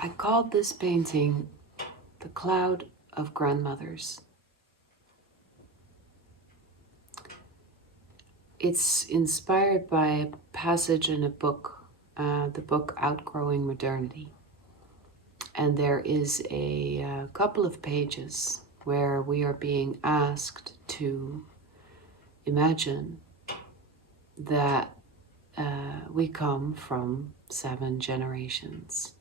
I called this painting The Cloud of Grandmothers. It's inspired by a passage in a book, the book Outgrowing Modernity. And there is a couple of pages where we are being asked to imagine that we come from 7 generations.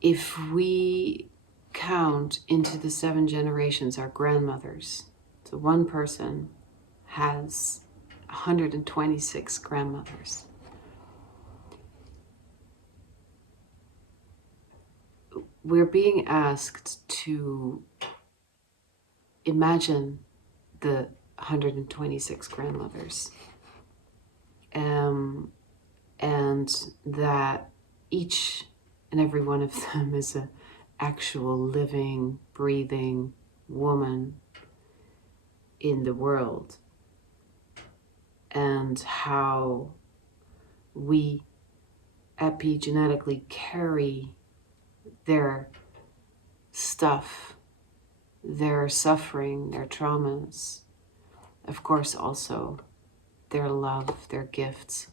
If we count into the 7 generations our grandmothers, so one person has 126 grandmothers. We're being asked to imagine the 126 grandmothers, and that each and every one of them is an actual living, breathing woman in the world, and how we epigenetically carry their stuff, their suffering, their traumas, of course also their love, their gifts.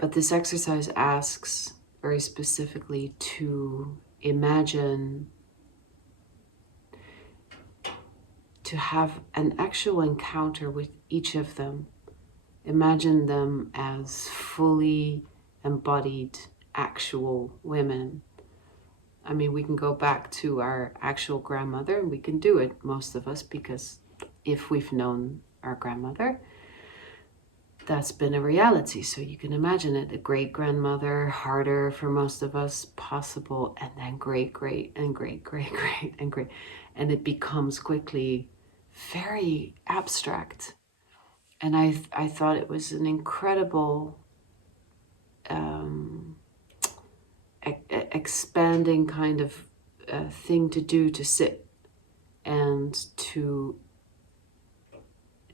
But this exercise asks very specifically to imagine, to have an actual encounter with each of them. Imagine them as fully embodied actual women. I mean, we can go back to our actual grandmother, and we can do it, most of us, because if we've known our grandmother, that's been a reality. So you can imagine it, a great-grandmother, harder for most of us possible, and then great, and great, and great. And it becomes quickly very abstract. And I thought it was an incredible expanding kind of thing to do, to sit and to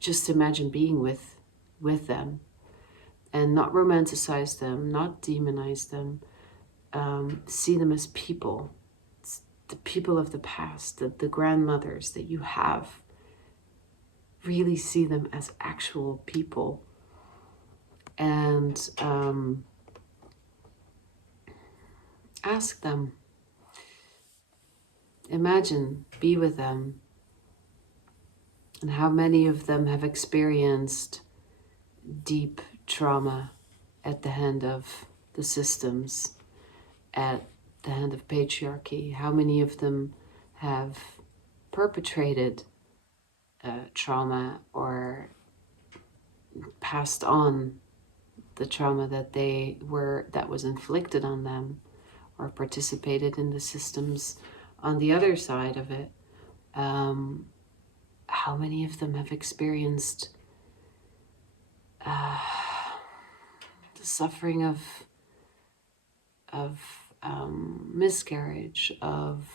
just imagine being with them, and not romanticize them, not demonize them, see them as people. It's the people of the past, the grandmothers that you have. Really see them as actual people, and ask them, imagine, be with them, and how many of them have experienced deep trauma at the hand of the systems, at the hand of patriarchy. How many of them have perpetrated trauma or passed on the trauma that was inflicted on them, or participated in the systems on the other side of it. How many of them have experienced the suffering of miscarriage, of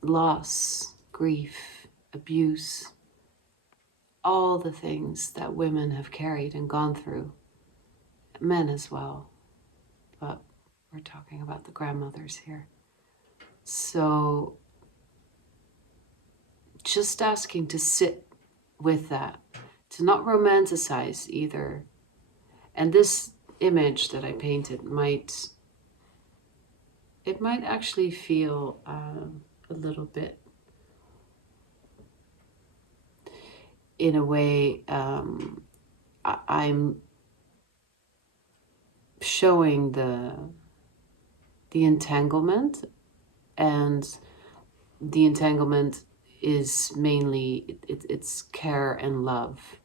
loss, grief, abuse, all the things that women have carried and gone through, men as well, but we're talking about the grandmothers here. So just asking to sit with that, to not romanticize either. And this image that I painted might actually feel a little bit, in a way, I'm showing the entanglement, and the entanglement is mainly it's care and love,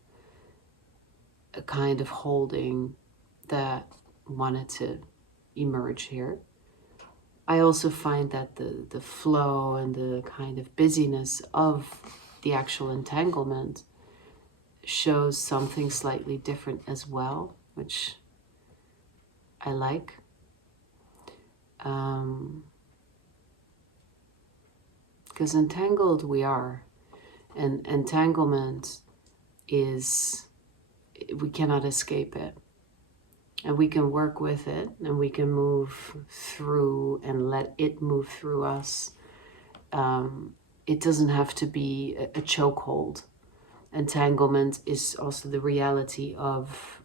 a kind of holding that wanted to emerge here. I also find that the flow and the kind of busyness of the actual entanglement shows something slightly different as well, which I like. Because entangled we are, and entanglement is we cannot escape it. And we can work with it, and we can move through and let it move through us. It doesn't have to be a chokehold. Entanglement is also the reality of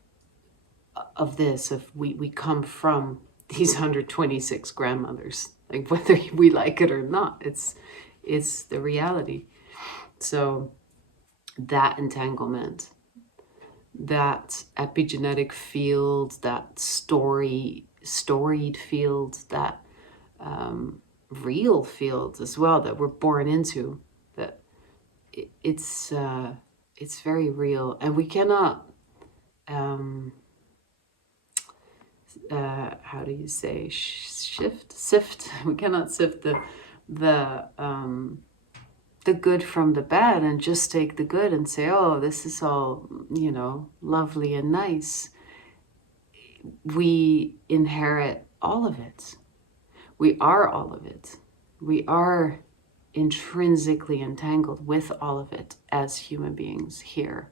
this, of we come from these 126 grandmothers, like whether we like it or not, it's the reality. So that entanglement, that epigenetic field, that storied field, that real field as well that we're born into, that it's very real, and we cannot how do you say, sift we cannot sift the good from the bad and just take the good and say, oh, this is all, lovely and nice. We inherit all of it. We are all of it. We are intrinsically entangled with all of it as human beings here.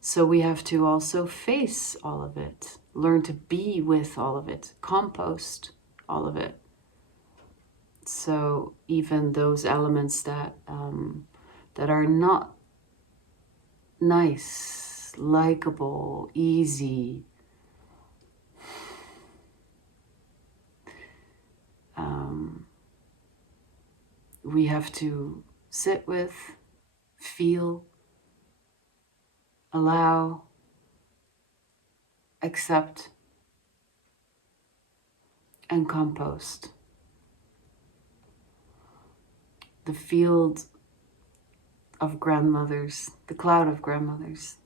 So we have to also face all of it, learn to be with all of it, compost all of it. So even those elements that are not nice, likable, easy, we have to sit with, feel, allow, accept, and compost. The field of grandmothers, the cloud of grandmothers,